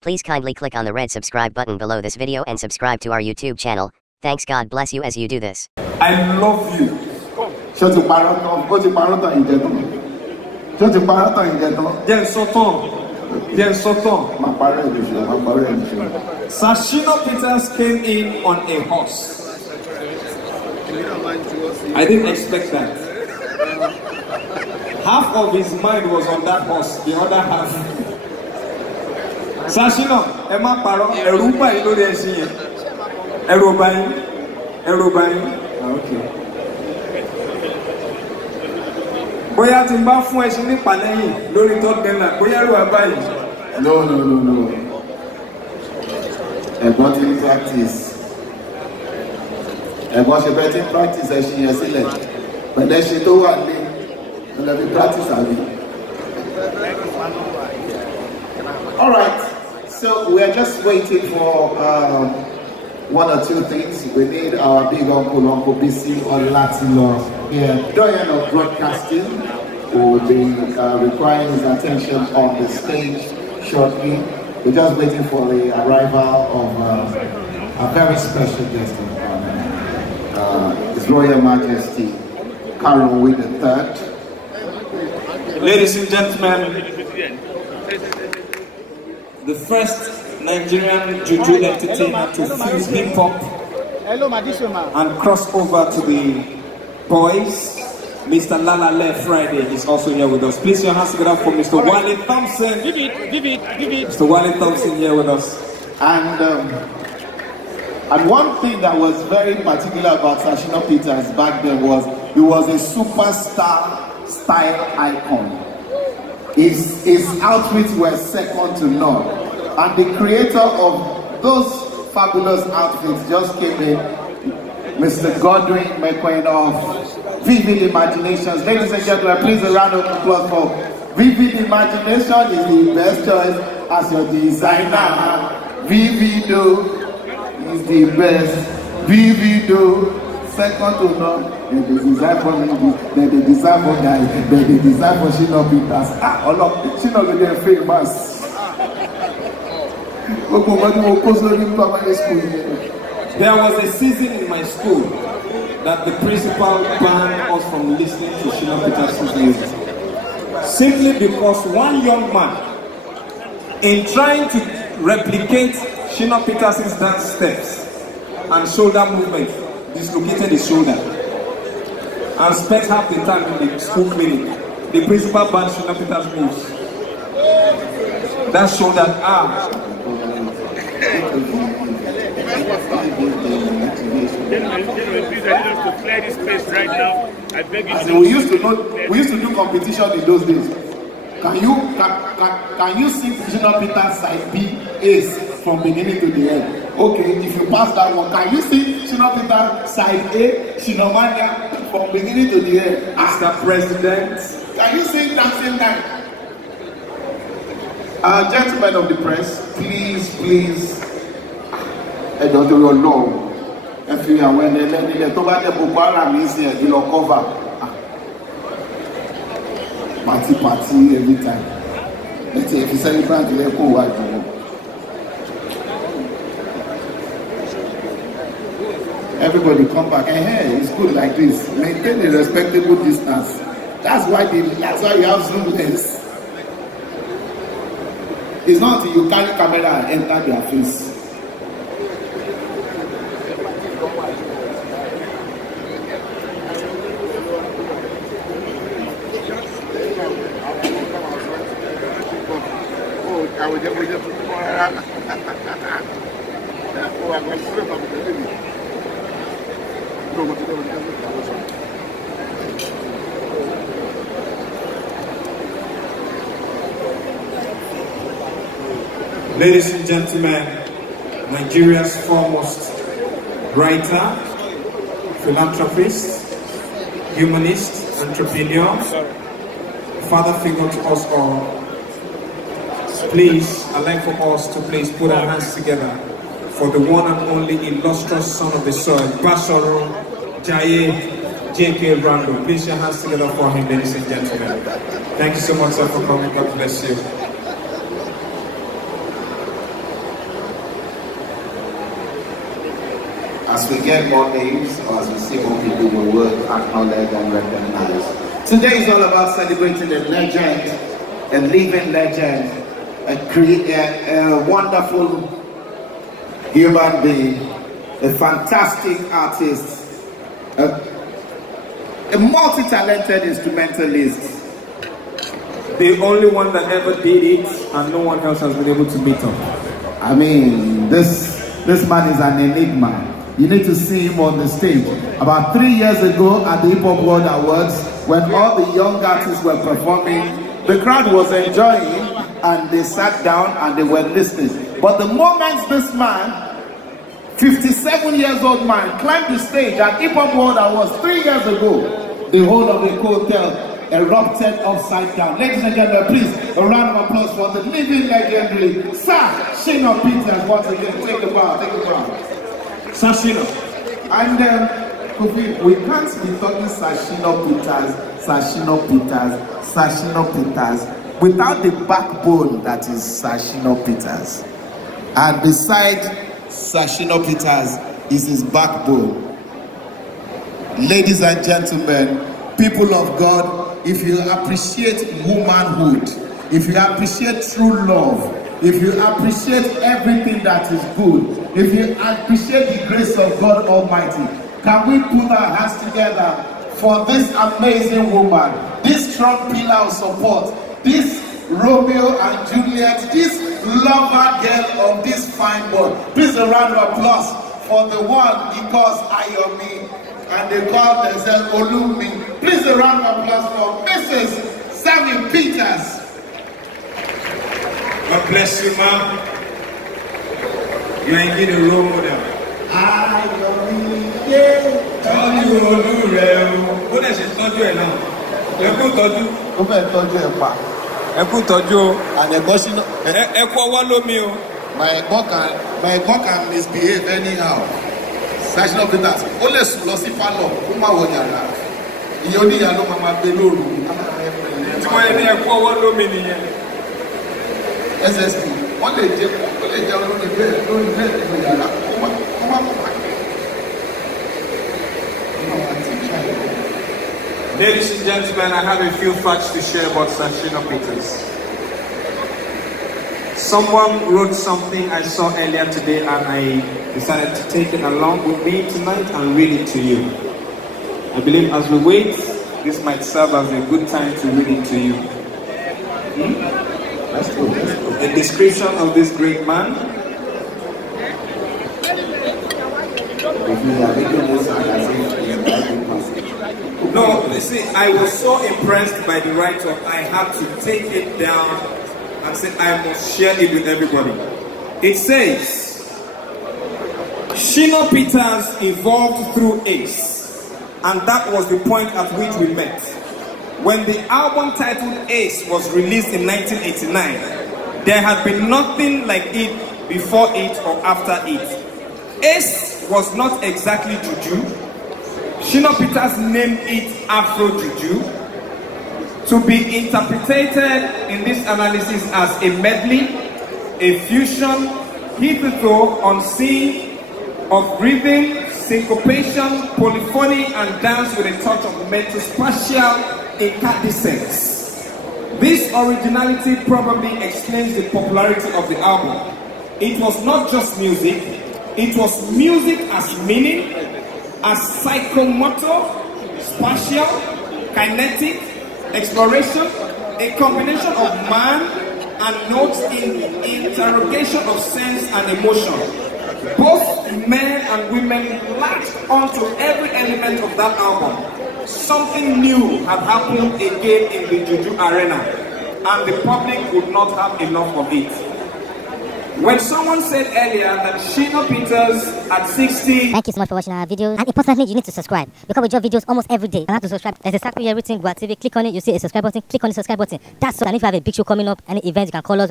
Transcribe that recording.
Please kindly click on the red subscribe button below this video and subscribe to our YouTube channel. Thanks, God bless you as you do this. I love you. Shut up, Marathon. Go to Marathon in Jeton. Shut up, Marathon in Jeton. Yes, Soton. Yes, Soton. Shina Peters came in on a horse. I didn't expect that. Half of his mind was on that horse, the other half. Shina, Emma Paro, Eruba, you know they see it. Eruba. Okay. Boya timba fún ẹ ní paleyin lórí third Gbenga boya ru abayi. No. Ẹ̀gbọ́n ti practice. Ẹ̀gbọ́n ṣe bẹ́ẹ̀ ti practice ẹṣin yẹn sílẹ̀. Pẹ̀lú ẹṣin tó wà ní ẹlẹ́bi practice àbí. All right, so we are just waiting for one or two things. We need our big Uncle BC Oladele, doyen of broadcasting, who will be requiring his attention on the stage shortly. We're just waiting for the arrival of a very special guest of honor, His Royal Majesty Karol III. Ladies and gentlemen, the first Nigerian juju entertainer to fuse hip-hop and cross over to the boys, Mr. Oladele Friday is also here with us. Please your hands together for Mr. Wale Thompson. Mr. Wale Thompson here with us. And one thing that was very particular about Shina Peters back then was he was a superstar style icon. His outfits were second to none. And the creator of those fabulous outfits just came in, Mr. Godwin McQueen of Vivid Imaginations. Ladies and gentlemen, please a round of applause for Vivid Imagination is the best choice as your designer. Vivido is the best. Vivido, second to none. They design for me, they design for guys, they design for Shina Peters. All of Shina will be famous. There was a season in my school that the principal banned us from listening to Shina Peters' music. Simply because one young man, in trying to replicate Shina Peters' dance steps and shoulder movement, dislocated his shoulder and spent half the time in the school clinic. The principal banned Shina Peters' moves. That shoulder arm. We used to do competition in those days. Can you sing Shina Peters side B Ace from beginning to the end? Okay, if you pass that one, can you sing Shina Peters side A Shinomania from beginning to the end? Mr. President, can you sing that same time? Gentlemen of the press, please, I don't know your law. If you are when they cover. Party every time. Let's say if you celebrate the go wide. Everybody come back. Hey, it's good like this. Maintain a respectable distance. That's why you have zoom lens. It's not until you carry camera and enter their face. ladies and gentlemen, Nigeria's foremost writer, philanthropist, humanist, entrepreneur, father figure to us all. Please, I'd like for us to please put our hands together for the one and only illustrious son of the soil, Basharo Jaye J.K. Rando. Please your hands together for him, ladies and gentlemen. Thank you so much, sir, for coming. God bless you. As we get more names, or as we see more people, we will acknowledge and recognize. Today is all about celebrating a legend, a living legend, a wonderful human being, a fantastic artist, a multi-talented instrumentalist. The only one that ever did it, and no one else has been able to meet up. I mean, this man is an enigma. You need to see him on the stage. About 3 years ago at the Hip Hop World Awards, when all the young artists were performing, the crowd was enjoying and they sat down and they were listening. But the moment this man, 57 years old man, climbed the stage at Hip Hop World Awards 3 years ago, the whole of the hotel erupted upside down. Ladies and gentlemen, please, a round of applause for the living legendary Sir Shina Peters. Once again, take a bow, take a bow. Sir Shina. And Kofi, we can't be talking Sir Shina Peters, Sir Shina Peters, Sir Shina Peters, without the backbone that is Sir Shina Peters. And beside Sir Shina Peters is his backbone. Ladies and gentlemen, people of God, if you appreciate womanhood, if you appreciate true love, if you appreciate everything that is good, if you appreciate the grace of God Almighty, can we put our hands together for this amazing woman, this strong pillar of support, this Romeo and Juliet, this lover girl of this fine boy? Please a round of applause for the one he calls Ayomi, and they call themselves Olumi. Please a round of applause for Mrs. Sammy Peters. God bless you, ma'am. You are indeed a role model. Ayomi, yeah. Tọ́jú olú rẹ̀ o. Ó dẹ̀ ṣe tọ́jú ẹ̀ náà. Ẹ kú tọ́jú. Ó fẹ́ tọ́jú ẹ̀ pa. Ẹ kú tọ́jú o. Ànẹ̀gbọ́n Ṣínà. Ẹ kú ọwọ́ lómi o. My God can misbehave anyhow. Shina Peters, ó lè sùn lọ sí pálọ̀, ó má wọ yàrá. Ìyẹn oníyàá ló máa gbé lóru. Tí wọ́n ní ẹ kú ọwọ́ lómi nìyẹn. SST, wọ́n lè jẹ́ lórí bẹ́ẹ̀ nínú yàrá. Ó má mọ̀ wá. Ladies and gentlemen, I have a few facts to share about Sir Shina Peters. Someone wrote something I saw earlier today and I decided to take it along with me tonight and read it to you. I believe as we wait, this might serve as a good time to read it to you. Let's go. A description of this great man. No, you see, I was so impressed by the writer, I had to take it down and say I must share it with everybody. It says, Shina Peters evolved through Ace, and that was the point at which we met. When the album titled Ace was released in 1989, there had been nothing like it before it or after it. Ace was not exactly Juju. Shina Peters named it Afro Juju, to be interpreted in this analysis as a medley, a fusion, hitherto unseen, of rhythm, syncopation, polyphony, and dance with a touch of metaspatial incandescence. This originality probably explains the popularity of the album. It was not just music, it was music as meaning, as psychomotor, spatial, kinetic, exploration, a combination of man and notes in interrogation of sense and emotion. Both men and women latched onto every element of that album. Something new had happened again in the Juju arena, and the public would not have enough of it. When someone said earlier that Shina Peters at 60... Thank you so much for watching our videos. And importantly, you need to subscribe, because we drop videos almost every day. And how to subscribe? There's exactly everything. Go TV, click on it, you see a subscribe button, click on the subscribe button. That's so. And if you have a big show coming up, any event, you can call us.